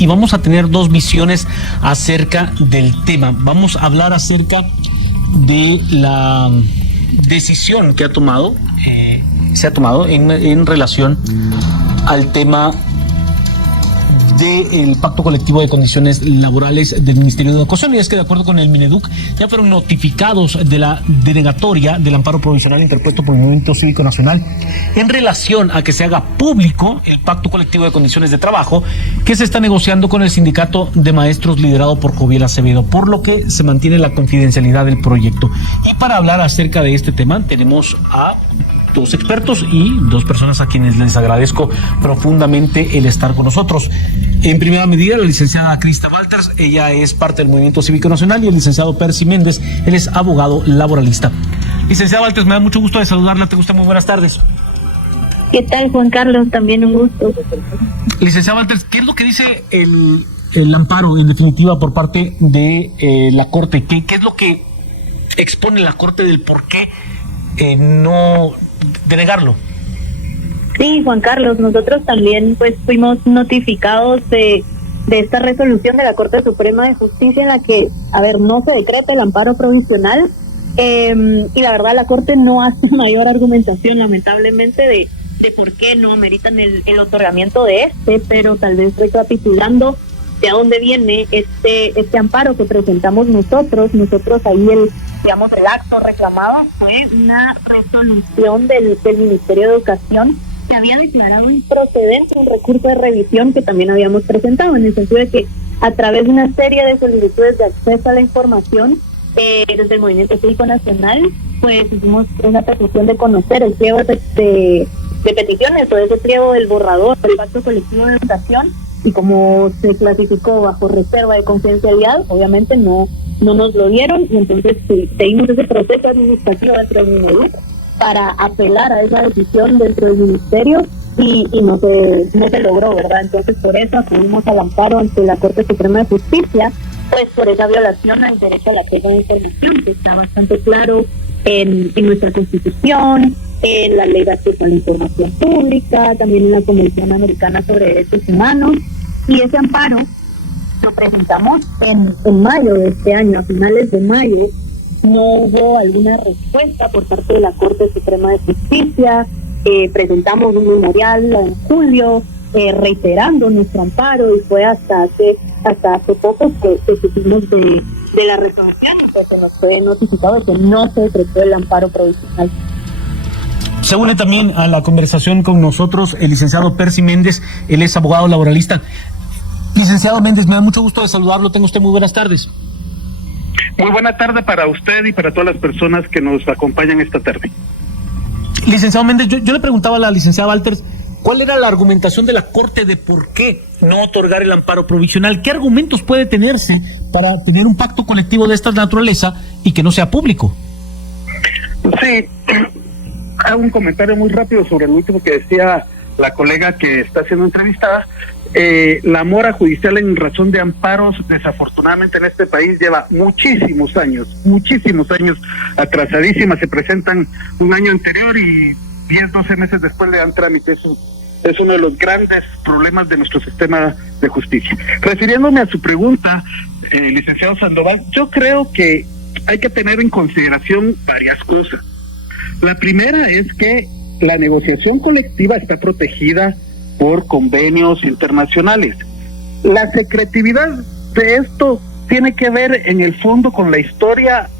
y vamos a tener dos visiones acerca del tema. Vamos a hablar acerca de la decisión que se ha tomado en relación al tema del Pacto Colectivo de Condiciones Laborales del Ministerio de Educación, y es que de acuerdo con el Mineduc ya fueron notificados de la denegatoria del amparo provisional interpuesto por el Movimiento Cívico Nacional en relación a que se haga público el Pacto Colectivo de Condiciones de Trabajo que se está negociando con el Sindicato de Maestros liderado por Joviel Acevedo, por lo que se mantiene la confidencialidad del proyecto. Y para hablar acerca de este tema tenemos a dos expertos y dos personas a quienes les agradezco profundamente el estar con nosotros. En primera medida, la licenciada Krista Walters, ella es parte del Movimiento Cívico Nacional, y el licenciado Percy Méndez, él es abogado laboralista. Licenciada Walters, me da mucho gusto de saludarla, te gusta, muy buenas tardes. ¿Qué tal, Juan Carlos? También un gusto. Licenciada Walters, ¿qué es lo que dice el amparo, en definitiva, por parte de la Corte? ¿Qué es lo que expone la Corte del por qué no denegarlo? Sí, Juan Carlos, nosotros también pues fuimos notificados de esta resolución de la Corte Suprema de Justicia en la que, no se decreta el amparo provisional, y la verdad la Corte no hace mayor argumentación, lamentablemente, de por qué no ameritan el otorgamiento de pero tal vez recapitulando de a dónde viene este amparo que presentamos nosotros ahí el acto reclamado fue una resolución del Ministerio de Educación que había declarado improcedente un recurso de revisión que también habíamos presentado, en el sentido de que a través de una serie de solicitudes de acceso a la información desde el Movimiento Cívico Nacional, pues hicimos una petición de conocer el pliego de peticiones, o ese pliego del borrador del Pacto Colectivo de Educación, y como se clasificó bajo reserva de confidencialidad, obviamente no nos lo dieron, y entonces seguimos ese proceso administrativo dentro del Mineduc para apelar a esa decisión dentro del ministerio, y no se logró, ¿verdad? Entonces por eso acudimos al amparo ante la Corte Suprema de Justicia, pues por esa violación al derecho a la acceso a la información, que está bastante claro en nuestra Constitución, en la Ley de Acceso a la Información Pública, también en la Convención Americana sobre Derechos Humanos, y ese amparo lo presentamos en mayo de este año. A finales de mayo no hubo alguna respuesta por parte de la Corte Suprema de Justicia. Presentamos un memorial en julio reiterando nuestro amparo, y fue hasta hace poco que supimos de la resolución, y pues se nos fue notificado de que no se decretó el amparo provisional. Se une también a la conversación con nosotros el licenciado Percy Méndez, él es abogado laboralista. Licenciado Méndez, me da mucho gusto de saludarlo, tenga usted muy buenas tardes. Muy buena tarde para usted y para todas las personas que nos acompañan esta tarde. Licenciado Méndez, yo le preguntaba a la licenciada Walters, ¿cuál era la argumentación de la Corte de por qué no otorgar el amparo provisional? ¿Qué argumentos puede tenerse para tener un pacto colectivo de esta naturaleza y que no sea público? Sí, hago un comentario muy rápido sobre lo último que decía la colega que está siendo entrevistada. La mora judicial en razón de amparos, desafortunadamente en este país lleva muchísimos años atrasadísima. Se presentan un año anterior y 10-12 meses después le dan trámite. Eso es uno de los grandes problemas de nuestro sistema de justicia. Refiriéndome a su pregunta, licenciado Sandoval, yo creo que hay que tener en consideración varias cosas. La primera es que la negociación colectiva está protegida por convenios internacionales. La secretividad de esto tiene que ver en el fondo con la historia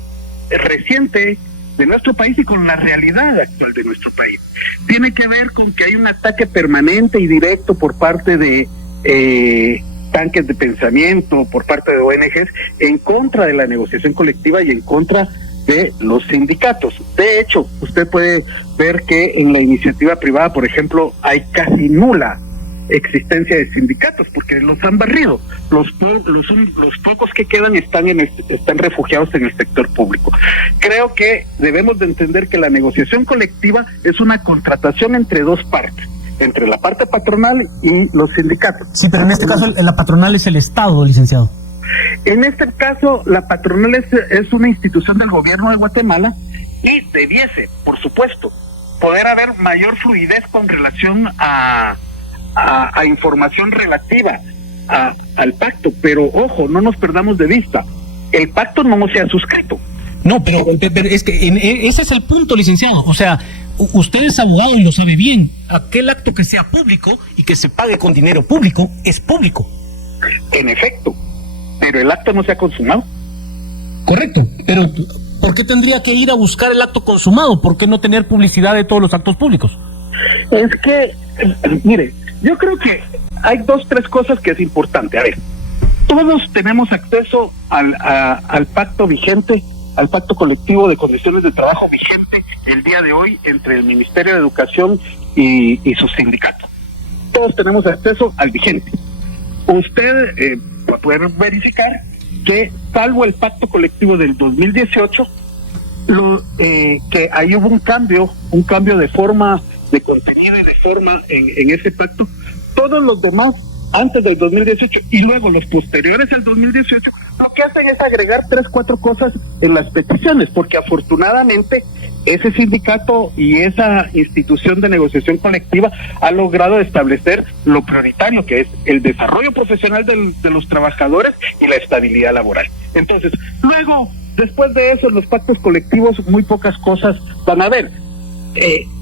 reciente de nuestro país y con la realidad actual de nuestro país. Tiene que ver con que hay un ataque permanente y directo por parte de tanques de pensamiento, por parte de ONGs, en contra de la negociación colectiva y en contra de los sindicatos. De hecho, usted puede ver que en la iniciativa privada, por ejemplo, hay casi nula existencia de sindicatos porque los han barrido. Los pocos que quedan están refugiados en el sector público. Creo que debemos de entender que la negociación colectiva es una contratación entre dos partes, entre la parte patronal y los sindicatos. Sí, pero en este caso la patronal es el Estado, licenciado. En este caso, la patronal es una institución del gobierno de Guatemala y debiese, por supuesto, poder haber mayor fluidez con relación a información relativa a al pacto, pero ojo, no nos perdamos de vista, el pacto no se ha suscrito. No, pero es que ese es el punto, licenciado. O sea, usted es abogado y lo sabe bien. Aquel acto que sea público y que se pague con dinero público es público. En efecto, pero el acto no se ha consumado. Correcto, pero ¿por qué tendría que ir a buscar el acto consumado? ¿Por qué no tener publicidad de todos los actos públicos? Es que, mire, yo creo que hay 2, 3 cosas que es importante. A ver, todos tenemos acceso al pacto vigente, al pacto colectivo de condiciones de trabajo vigente el día de hoy entre el Ministerio de Educación y sus sindicatos. Todos tenemos acceso al vigente. Usted va a poder verificar que, salvo el pacto colectivo del 2018, que ahí hubo un cambio de forma, de contenido y de forma en ese pacto. Todos los demás, antes del 2018 y luego los posteriores al 2018, lo que hacen es agregar 3, 4 cosas en las peticiones, porque afortunadamente ese sindicato y esa institución de negociación colectiva ha logrado establecer lo prioritario, que es el desarrollo profesional de los trabajadores y la estabilidad laboral. Entonces, luego, después de eso, en los pactos colectivos muy pocas cosas van a haber.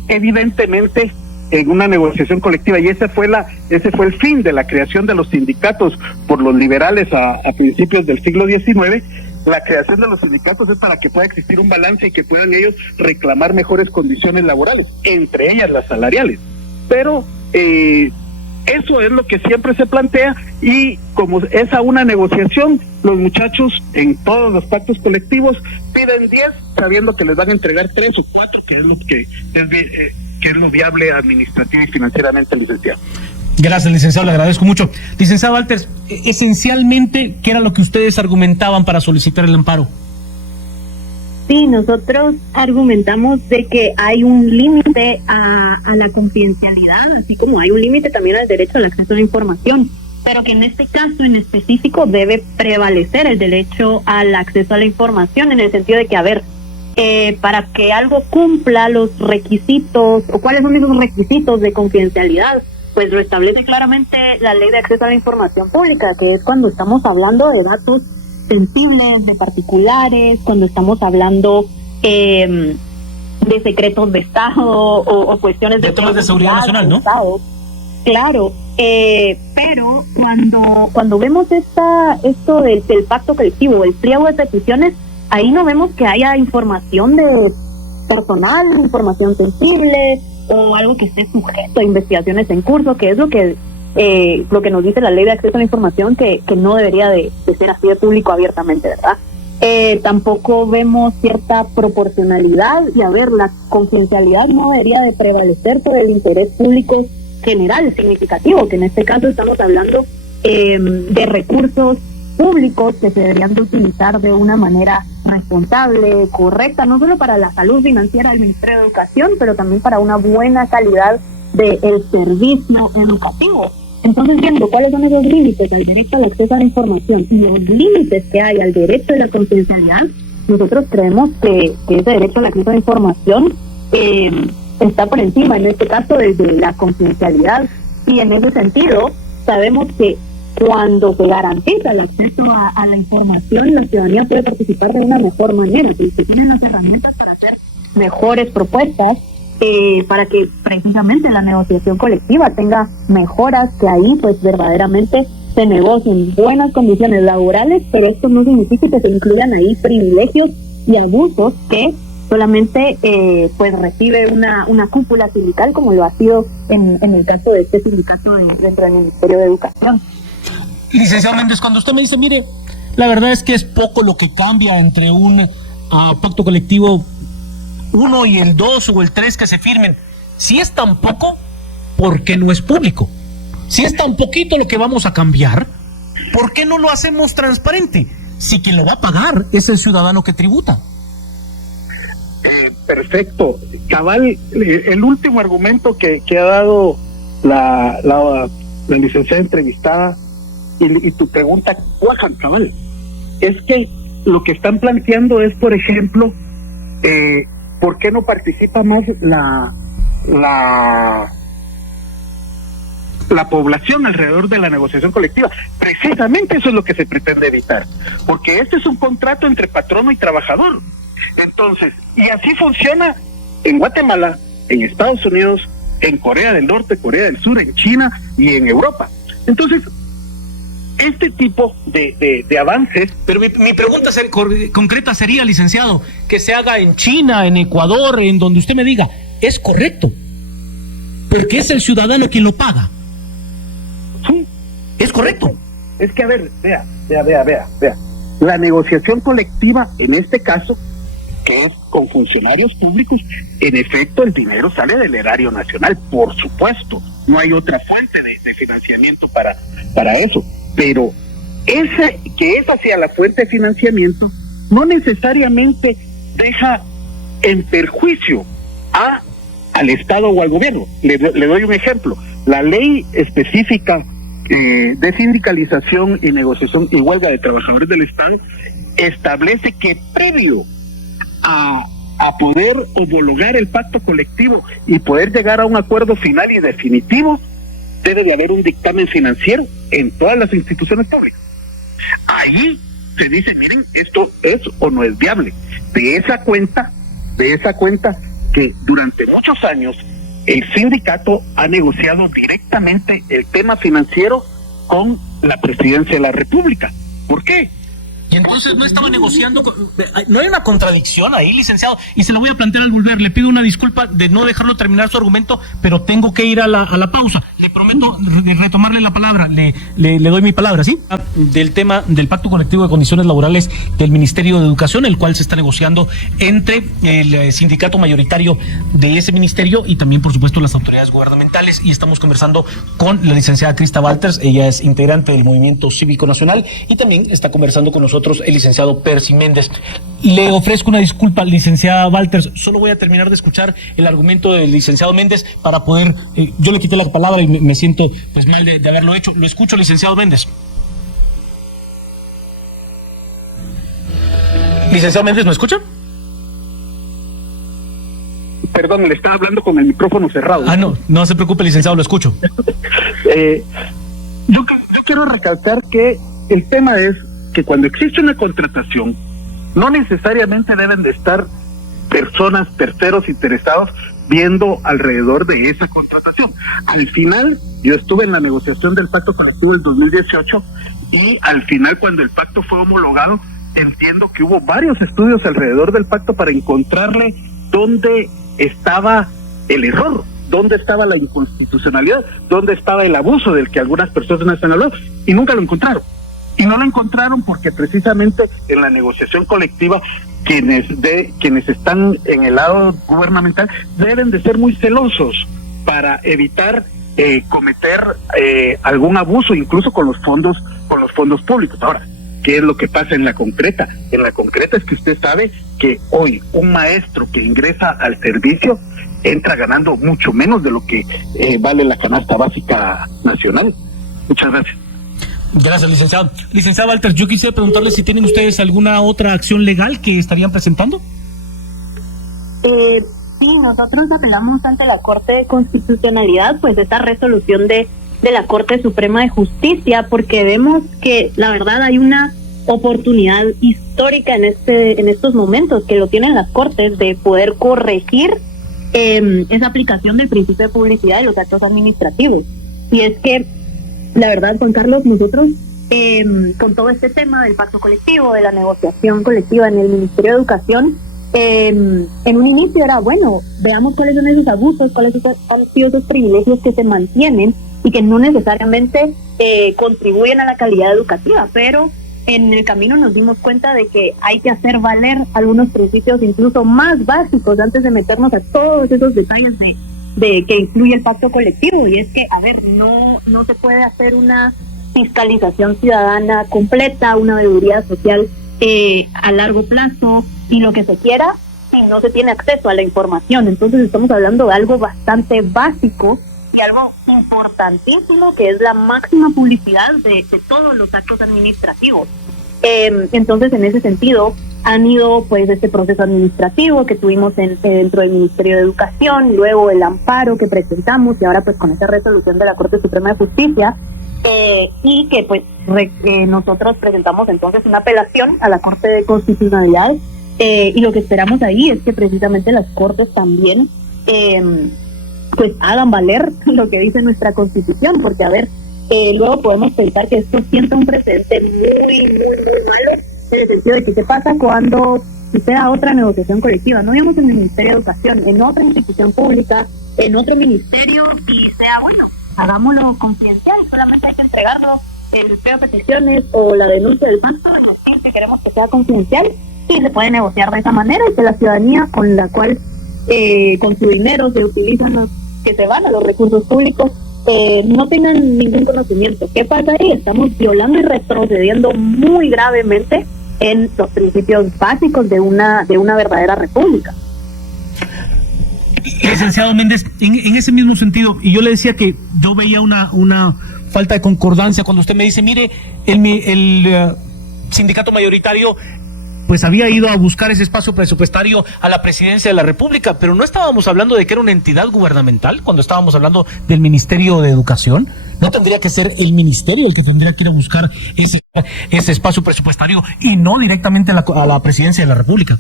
Evidentemente, en una negociación colectiva, y ese fue el fin de la creación de los sindicatos por los liberales a principios del siglo XIX. La creación de los sindicatos es para que pueda existir un balance y que puedan ellos reclamar mejores condiciones laborales, entre ellas las salariales. Pero eso es lo que siempre se plantea, y como es a una negociación, los muchachos en todos los pactos colectivos piden 10, sabiendo que les van a entregar 3 o 4, que es lo viable administrativa y financieramente, licenciado. Gracias, licenciado, le agradezco mucho. Licenciado Walters, esencialmente, ¿qué era lo que ustedes argumentaban para solicitar el amparo? Sí, nosotros argumentamos de que hay un límite a la confidencialidad, así como hay un límite también al derecho al acceso a la información, pero que en este caso en específico debe prevalecer el derecho al acceso a la información, en el sentido de que, a ver, para que algo cumpla los requisitos, o cuáles son esos requisitos de confidencialidad, pues lo establece claramente la Ley de Acceso a la Información Pública, que es cuando estamos hablando de datos sensibles, de particulares, cuando estamos hablando de secretos de Estado o cuestiones de temas de seguridad nacional, ¿no? Estado. Claro, pero cuando vemos esto del pacto colectivo, el pliego de peticiones, ahí no vemos que haya información de personal, información sensible o algo que esté sujeto a investigaciones en curso, que es lo que nos dice la Ley de Acceso a la Información, que no debería de ser así de público abiertamente, ¿verdad? Tampoco vemos cierta proporcionalidad, y a ver, la confidencialidad no debería de prevalecer por el interés público general significativo, que en este caso estamos hablando de recursos públicos que se deberían de utilizar de una manera responsable, correcta, no solo para la salud financiera del Ministerio de Educación, pero también para una buena calidad del servicio educativo. Entonces, viendo cuáles son esos límites al derecho al acceso a la información y los límites que hay al derecho de la confidencialidad, nosotros creemos que ese derecho al acceso a la información está por encima, en este caso, de la confidencialidad, y en ese sentido sabemos que cuando se garantiza el acceso a la información, la ciudadanía puede participar de una mejor manera, y se tienen las herramientas para hacer mejores propuestas, para que precisamente la negociación colectiva tenga mejoras, que ahí pues verdaderamente se negocien buenas condiciones laborales, pero esto no significa que se incluyan ahí privilegios y abusos que solamente pues recibe una cúpula sindical, como lo ha sido en el caso de este sindicato dentro del Ministerio de Educación. Licenciado Méndez, cuando usted me dice, mire, la verdad es que es poco lo que cambia entre un pacto colectivo 1 y el 2 o el 3 que se firmen, si es tan poco, ¿por qué no es público? Si es tan poquito lo que vamos a cambiar, ¿por qué no lo hacemos transparente? Si quien lo va a pagar es el ciudadano que tributa. Perfecto. Cabal, el último argumento que ha dado la licenciada entrevistada y tu pregunta, Juan, cabal, es que lo que están planteando es, por ejemplo, ¿por qué no participa más la población alrededor de la negociación colectiva. Precisamente eso es lo que se pretende evitar, porque este es un contrato entre patrono y trabajador. Entonces, y así funciona en Guatemala, en Estados Unidos, en Corea del Norte, Corea del Sur, en China y en Europa. Entonces, este tipo de avances... Pero mi pregunta concreta sería, licenciado, que se haga en China, en Ecuador, en donde usted me diga, ¿es correcto? Porque es el ciudadano quien lo paga. Sí. ¿Es correcto? Es que, a ver, vea. La negociación colectiva, en este caso, que es con funcionarios públicos, en efecto el dinero sale del erario nacional, por supuesto. No hay otra fuente de financiamiento para eso. Pero que esa sea la fuente de financiamiento no necesariamente deja en perjuicio al Estado o al gobierno. Le doy un ejemplo. La ley específica de sindicalización y negociación y huelga de trabajadores del Estado establece que previo a poder homologar el pacto colectivo y poder llegar a un acuerdo final y definitivo, debe de haber un dictamen financiero en todas las instituciones públicas. Ahí se dice, miren, esto es o no es viable. De esa cuenta que durante muchos años el sindicato ha negociado directamente el tema financiero con la Presidencia de la República. ¿Por qué? Y entonces no estaba negociando, no hay una contradicción ahí, licenciado, y se lo voy a plantear al volver. Le pido una disculpa de no dejarlo terminar su argumento, pero tengo que ir a la pausa. Le prometo retomarle la palabra, le doy mi palabra, ¿sí? Del tema del pacto colectivo de condiciones laborales del Ministerio de Educación, el cual se está negociando entre el sindicato mayoritario de ese ministerio y también, por supuesto, las autoridades gubernamentales. Y estamos conversando con la licenciada Krista Walters, ella es integrante del Movimiento Cívico Nacional y también está conversando con nosotros el licenciado Percy Méndez. Le ofrezco una disculpa, licenciada Walters, solo voy a terminar de escuchar el argumento del licenciado Méndez para poder, yo le quité la palabra y me siento pues mal de haberlo hecho. Lo escucho, licenciado Méndez. Licenciado Méndez, ¿me escucha? Perdón, le estaba hablando con el micrófono cerrado. No se preocupe, licenciado, lo escucho. Yo quiero recalcar que el tema es que cuando existe una contratación, no necesariamente deben de estar personas, terceros interesados viendo alrededor de esa contratación. Al final, yo estuve en la negociación del pacto colectivo del 2018 y al final, cuando el pacto fue homologado, entiendo que hubo varios estudios alrededor del pacto para encontrarle dónde estaba el error, dónde estaba la inconstitucionalidad, dónde estaba el abuso del que algunas personas están hablando, y nunca lo encontraron. Y no lo encontraron porque precisamente en la negociación colectiva quienes están en el lado gubernamental deben de ser muy celosos para evitar cometer algún abuso, incluso con los fondos públicos. Ahora, ¿qué es lo que pasa en la concreta? En la concreta es que usted sabe que hoy un maestro que ingresa al servicio entra ganando mucho menos de lo que vale la canasta básica nacional. Muchas gracias. Gracias, licenciado. Licenciado Walters, yo quisiera preguntarle si tienen ustedes alguna otra acción legal que estarían presentando. Sí, nosotros apelamos ante la Corte de Constitucionalidad, pues esta resolución de la Corte Suprema de Justicia, porque vemos que la verdad hay una oportunidad histórica en estos momentos que lo tienen las Cortes de poder corregir esa aplicación del principio de publicidad y los actos administrativos. Y es que la verdad, Juan Carlos, nosotros con todo este tema del pacto colectivo, de la negociación colectiva en el Ministerio de Educación, en un inicio era, bueno, veamos cuáles son esos abusos, cuáles han sido esos privilegios que se mantienen y que no necesariamente contribuyen a la calidad educativa, pero en el camino nos dimos cuenta de que hay que hacer valer algunos principios incluso más básicos antes de meternos a todos esos detalles de que incluye el pacto colectivo. Y es que, a ver, no se puede hacer una fiscalización ciudadana completa, una veeduría social a largo plazo y lo que se quiera si no se tiene acceso a la información. Entonces estamos hablando de algo bastante básico y algo importantísimo, que es la máxima publicidad de todos los actos administrativos. Entonces, en ese sentido, han ido pues este proceso administrativo que tuvimos dentro del Ministerio de Educación, luego el amparo que presentamos y ahora pues con esta resolución de la Corte Suprema de Justicia, y que pues nosotros presentamos entonces una apelación a la Corte de Constitucionalidad, y lo que esperamos ahí es que precisamente las Cortes también pues hagan valer lo que dice nuestra Constitución, porque a ver, luego podemos pensar que esto sienta un precedente muy malo, en el sentido de que qué pasa cuando suceda otra negociación colectiva, no digamos en el Ministerio de Educación, en otra institución pública, en otro ministerio, y sea bueno, hagámoslo confidencial, solamente hay que entregarlo el pliego de peticiones o la denuncia del pacto y decir que queremos que sea confidencial, y se puede negociar de esa manera y que la ciudadanía con la cual con su dinero se utilizan que se van a los recursos públicos no tengan ningún conocimiento. ¿Qué pasa ahí? Estamos violando y retrocediendo muy gravemente en los principios básicos de una verdadera república. Licenciado Méndez, en ese mismo sentido, y yo le decía que yo veía una falta de concordancia cuando usted me dice, mire, el sindicato mayoritario pues había ido a buscar ese espacio presupuestario a la presidencia de la República, pero no estábamos hablando de que era una entidad gubernamental cuando estábamos hablando del Ministerio de Educación. ¿No tendría que ser el ministerio el que tendría que ir a buscar ese espacio presupuestario y no directamente a la presidencia de la República?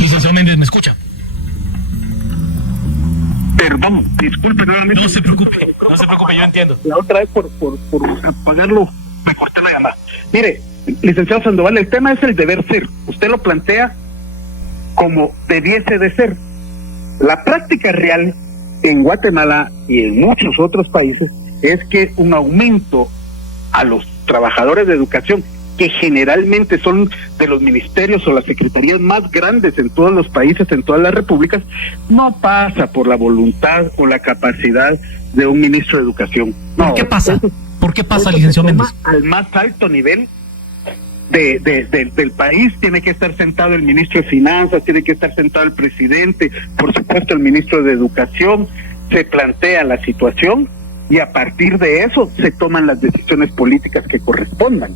Licenciado Méndez, ¿me escucha? Perdón, disculpe nuevamente. No se preocupe, yo entiendo. La otra vez por apagarlo me corté la llamada. Mire, licenciado Sandoval, el tema es el deber ser. Usted lo plantea como debiese de ser. La práctica real en Guatemala y en muchos otros países es que un aumento a los trabajadores de educación, que generalmente son de los ministerios o las secretarías más grandes en todos los países, en todas las repúblicas, no pasa por la voluntad o la capacidad de un ministro de educación. No, ¿por qué pasa? ¿Por qué pasa, licenciado Méndez? Al más alto nivel del país tiene que estar sentado el ministro de Finanzas, tiene que estar sentado el presidente, por supuesto el ministro de Educación, se plantea la situación y a partir de eso se toman las decisiones políticas que correspondan.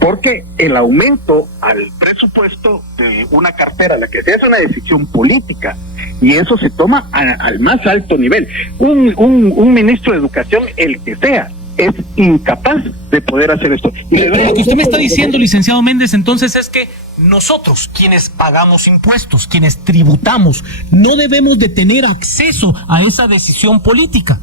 Porque el aumento al presupuesto de una cartera, la que sea, es una decisión política y eso se toma al más alto nivel. Un ministro de Educación, el que sea, es incapaz de poder hacer esto. Pero lo que usted me está diciendo, licenciado Méndez, entonces es que nosotros, quienes pagamos impuestos, quienes tributamos, no debemos de tener acceso a esa decisión política.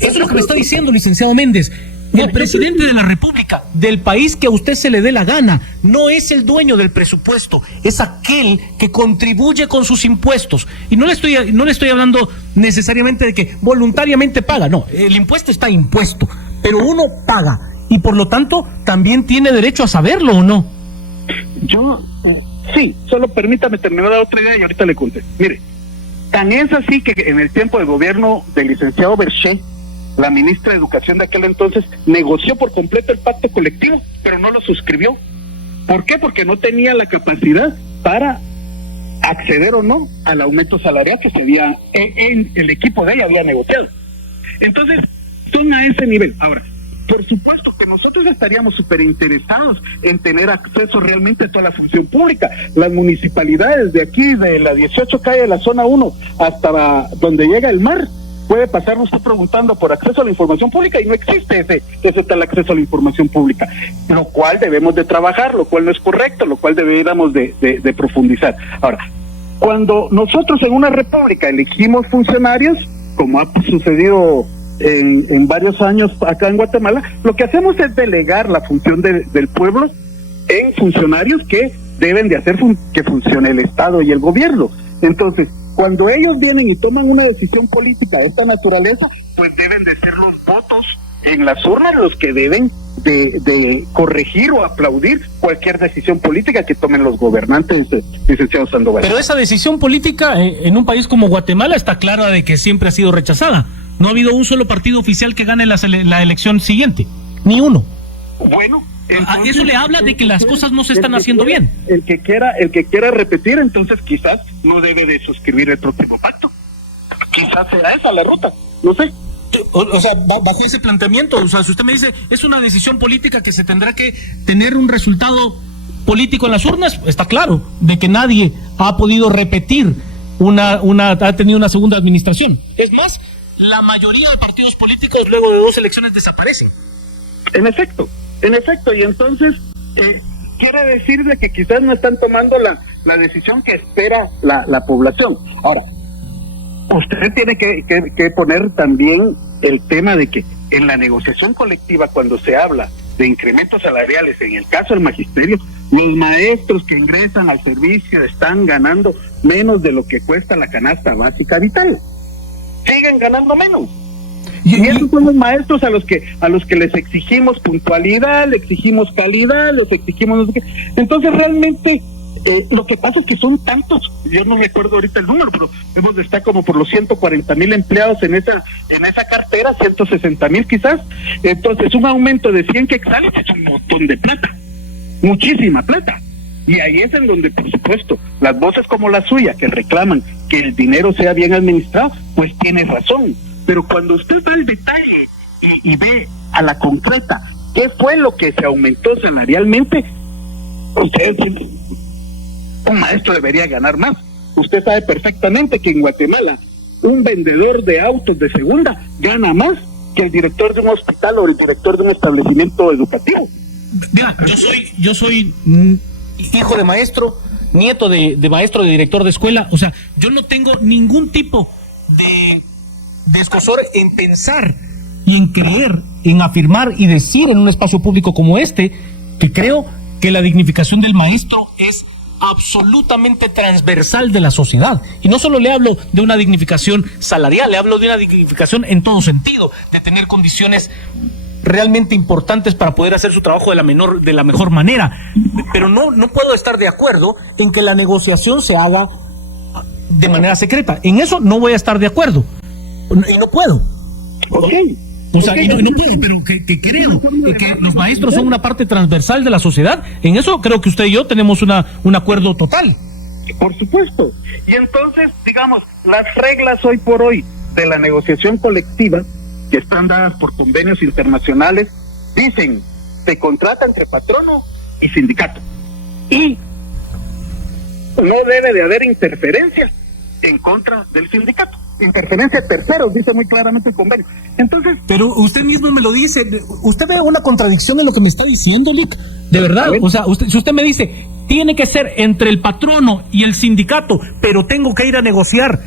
Eso es lo que me está diciendo, licenciado Méndez. El presidente de la República, del país que a usted se le dé la gana, no es el dueño del presupuesto, es aquel que contribuye con sus impuestos. Y no le estoy hablando necesariamente de que voluntariamente paga, no, el impuesto está impuesto, pero uno paga y por lo tanto también tiene derecho a saberlo, ¿o no? Sí, solo permítame terminar la otra idea y ahorita le contesto. Mire, tan es así que en el tiempo de gobierno del licenciado Berché, la ministra de Educación de aquel entonces negoció por completo el pacto colectivo, pero no lo suscribió. ¿Por qué? Porque no tenía la capacidad para acceder o no al aumento salarial que se había, el equipo de ella había negociado. Entonces, son a ese nivel. Ahora, por supuesto que nosotros estaríamos súper interesados en tener acceso realmente a toda la función pública. Las municipalidades de aquí, de la 18 calle de la zona 1 hasta donde llega el mar, puede pasarnos usted preguntando por acceso a la información pública y no existe ese tal acceso a la información pública, lo cual debemos de trabajar, lo cual no es correcto, lo cual deberíamos de profundizar. Ahora, cuando nosotros en una república elegimos funcionarios, como ha sucedido en varios años acá en Guatemala, lo que hacemos es delegar la función del pueblo en funcionarios que deben de hacer que funcione el Estado y el gobierno. Entonces, cuando ellos vienen y toman una decisión política de esta naturaleza, pues deben de ser los votos en las urnas los que deben de corregir o aplaudir cualquier decisión política que tomen los gobernantes, licenciado Sandoval. Pero esa decisión política en un país como Guatemala está clara de que siempre ha sido rechazada. No ha habido un solo partido oficial que gane la elección siguiente, ni uno. Bueno, entonces, eso le habla de que las cosas no se están haciendo bien. El que quiera repetir, entonces quizás no debe de suscribir el próximo pacto. Quizás sea esa la ruta, no sé. O sea, bajo ese planteamiento, o sea, si usted me dice, es una decisión política que se tendrá que tener un resultado político en las urnas, está claro, de que nadie ha podido repetir ha tenido una segunda administración. Es más, la mayoría de partidos políticos luego de 2 elecciones desaparecen. En efecto, y entonces quiere decir de que quizás no están tomando la decisión que espera la población. Ahora, usted tiene que poner también el tema de que en la negociación colectiva, cuando se habla de incrementos salariales, en el caso del magisterio, los maestros que ingresan al servicio están ganando menos de lo que cuesta la canasta básica vital. Siguen ganando menos. Y esos son los maestros a los que les exigimos puntualidad, les exigimos calidad, les exigimos no sé qué. Entonces realmente lo que pasa es que son tantos, yo no recuerdo ahorita el número, pero hemos de estar como por los 140,000 empleados en esa cartera, 160,000 quizás. Entonces un aumento de 100 quetzales es un montón de plata, muchísima plata. Y ahí es en donde, por supuesto, las voces como la suya, que reclaman que el dinero sea bien administrado, pues tiene razón. Pero cuando usted va al detalle y ve a la concreta qué fue lo que se aumentó salarialmente, un maestro debería ganar más. Usted sabe perfectamente que en Guatemala un vendedor de autos de segunda gana más que el director de un hospital o el director de un establecimiento educativo. Mira, yo soy hijo de maestro, nieto de maestro, de director de escuela. O sea, yo no tengo ningún tipo de escozor en pensar y en creer, en afirmar y decir en un espacio público como este, que creo que la dignificación del maestro es absolutamente transversal de la sociedad. Y no solo le hablo de una dignificación salarial, le hablo de una dignificación en todo sentido, de tener condiciones realmente importantes para poder hacer su trabajo de la mejor manera. Pero no puedo estar de acuerdo en que la negociación se haga de manera secreta. En eso no voy a estar de acuerdo. Y no puedo. Okay. O sea, y no puedo, pero que creo que los maestros son una parte transversal de la sociedad. En eso creo que usted y yo tenemos un acuerdo total. Por supuesto. Y entonces, digamos, las reglas hoy por hoy de la negociación colectiva, que están dadas por convenios internacionales, dicen, se contrata entre patrono y sindicato. Y no debe de haber interferencia en contra del sindicato. Interferencia de terceros, dice muy claramente el convenio. Entonces, pero usted mismo me lo dice. ¿Usted ve una contradicción en lo que me está diciendo, Lick? De verdad, o sea, si usted me dice, tiene que ser entre el patrono y el sindicato, pero tengo que ir a negociar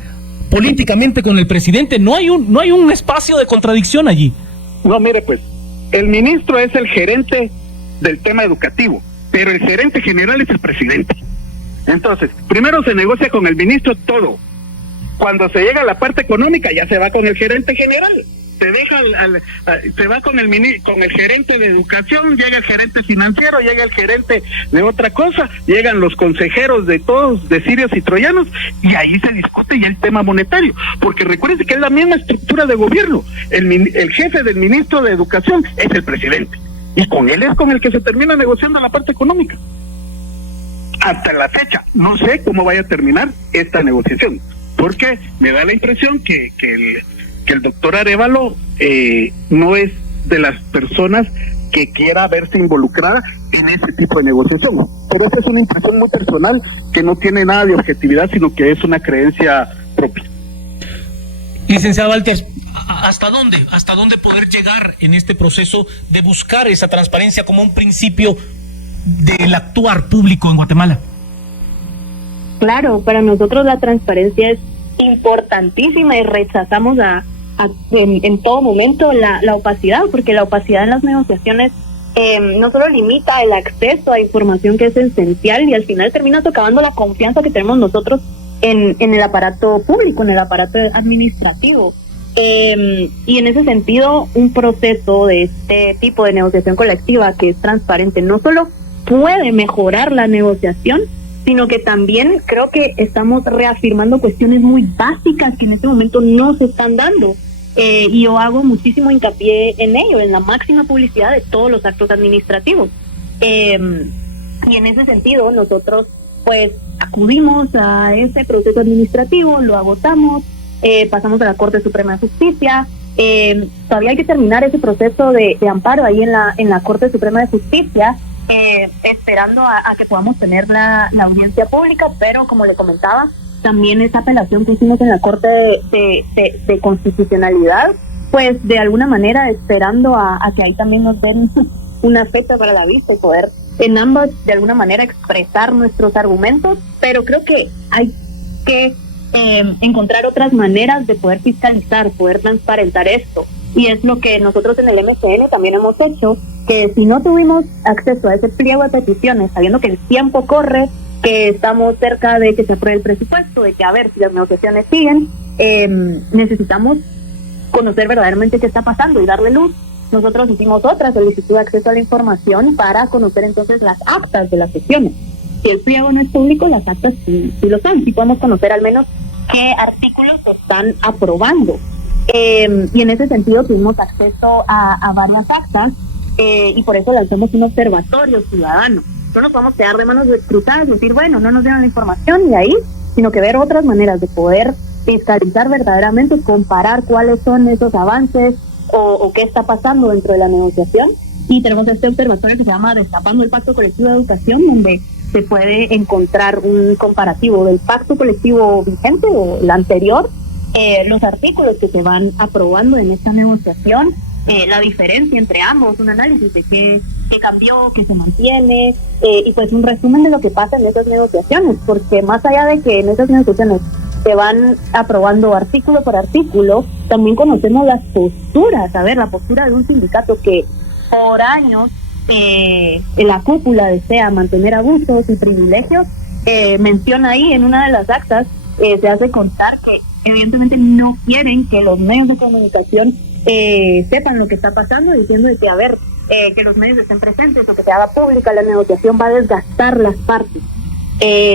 políticamente con el presidente, no hay un espacio de contradicción allí. No, mire pues, el ministro es el gerente del tema educativo, pero el gerente general es el presidente. Entonces, primero se negocia con el ministro todo. Cuando se llega a la parte económica, ya se va con el gerente general. Se va con el gerente de educación, llega el gerente financiero, llega el gerente de otra cosa, llegan los consejeros de todos, de sirios y troyanos, y ahí se discute ya el tema monetario, porque recuérdense que es la misma estructura de gobierno. El jefe del ministro de educación es el presidente, y con él es con el que se termina negociando la parte económica. Hasta la fecha, no sé cómo vaya a terminar esta negociación, porque me da la impresión que el doctor Arévalo no es de las personas que quiera verse involucrada en ese tipo de negociación. Pero esa es una impresión muy personal que no tiene nada de objetividad, sino que es una creencia propia. Licenciado Valters, ¿hasta dónde poder llegar en este proceso de buscar esa transparencia como un principio del actuar público en Guatemala? Claro, para nosotros la transparencia es importantísima y rechazamos en todo momento la opacidad, porque la opacidad en las negociaciones no solo limita el acceso a información que es esencial y al final termina socavando la confianza que tenemos nosotros en el aparato público, en el aparato administrativo. Y en ese sentido, un proceso de este tipo de negociación colectiva que es transparente no solo puede mejorar la negociación, sino que también creo que estamos reafirmando cuestiones muy básicas que en este momento no se están dando. Y yo hago muchísimo hincapié en ello, en la máxima publicidad de todos los actos administrativos. Y en ese sentido, nosotros pues acudimos a ese proceso administrativo, lo agotamos, pasamos a la Corte Suprema de Justicia, todavía hay que terminar ese proceso de amparo ahí en la Corte Suprema de Justicia, esperando a que podamos tener la audiencia pública, pero como le comentaba, también esa apelación que hicimos en la Corte de Constitucionalidad, pues de alguna manera esperando a que ahí también nos den una fecha para la vista y poder en ambas de alguna manera expresar nuestros argumentos, pero creo que hay que encontrar otras maneras de poder fiscalizar, poder transparentar esto, y es lo que nosotros en el MCN también hemos hecho, que si no tuvimos acceso a ese pliego de peticiones, sabiendo que el tiempo corre, que estamos cerca de que se apruebe el presupuesto, de que a ver si las negociaciones siguen, necesitamos conocer verdaderamente qué está pasando y darle luz. Nosotros hicimos otra solicitud de acceso a la información para conocer entonces las actas de las sesiones. Si el pliego no es público, las actas sí lo son. Sí podemos conocer al menos qué artículos se están aprobando. Y en ese sentido tuvimos acceso a varias actas y por eso lanzamos un observatorio ciudadano. No nos vamos a quedar de manos cruzadas y decir, bueno, no nos dieron la información y ahí, sino que ver otras maneras de poder fiscalizar verdaderamente, comparar cuáles son esos avances o qué está pasando dentro de la negociación. Y tenemos este observatorio que se llama Destapando el Pacto Colectivo de Educación, donde se puede encontrar un comparativo del pacto colectivo vigente o el anterior, los artículos que se van aprobando en esta negociación, la diferencia entre ambos, un análisis de qué cambió, qué se mantiene, y pues un resumen de lo que pasa en esas negociaciones, porque más allá de que en esas negociaciones se van aprobando artículo por artículo, también conocemos las posturas, la postura de un sindicato que por años la cúpula desea mantener abusos y privilegios. Menciona ahí en una de las actas, se hace constar que evidentemente no quieren que los medios de comunicación sepan lo que está pasando, diciendo que que los medios estén presentes o que se haga pública la negociación va a desgastar las partes.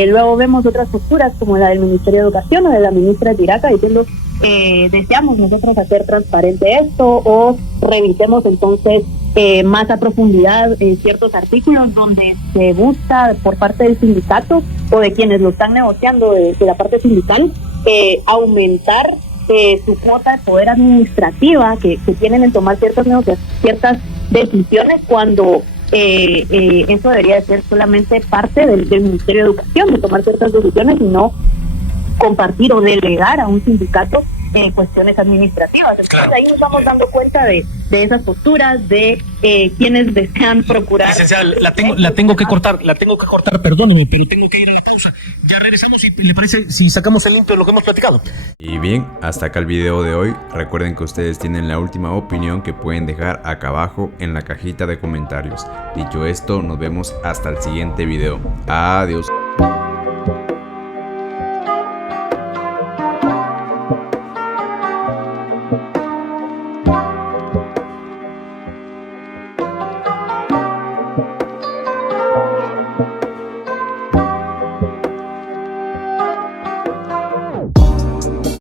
Luego vemos otras posturas como la del Ministerio de Educación o de la ministra Tiraca diciendo deseamos nosotros hacer transparente esto o revisemos entonces más a profundidad ciertos artículos donde se busca por parte del sindicato o de quienes lo están negociando de la parte sindical aumentar su cuota de poder administrativa que tienen en tomar ciertas decisiones cuando eso debería de ser solamente parte del Ministerio de Educación, de tomar ciertas decisiones y no compartir o delegar a un sindicato cuestiones administrativas. Entonces ahí nos vamos dando cuenta de esas posturas, de quienes desean procurar. Licenciada, la tengo que cortar, perdóname, pero tengo que ir a la pausa. Ya regresamos y le parece si sacamos el limpio de lo que hemos platicado. Y bien, hasta acá el video de hoy. Recuerden que ustedes tienen la última opinión que pueden dejar acá abajo en la cajita de comentarios. Dicho esto, nos vemos hasta el siguiente video. Adiós.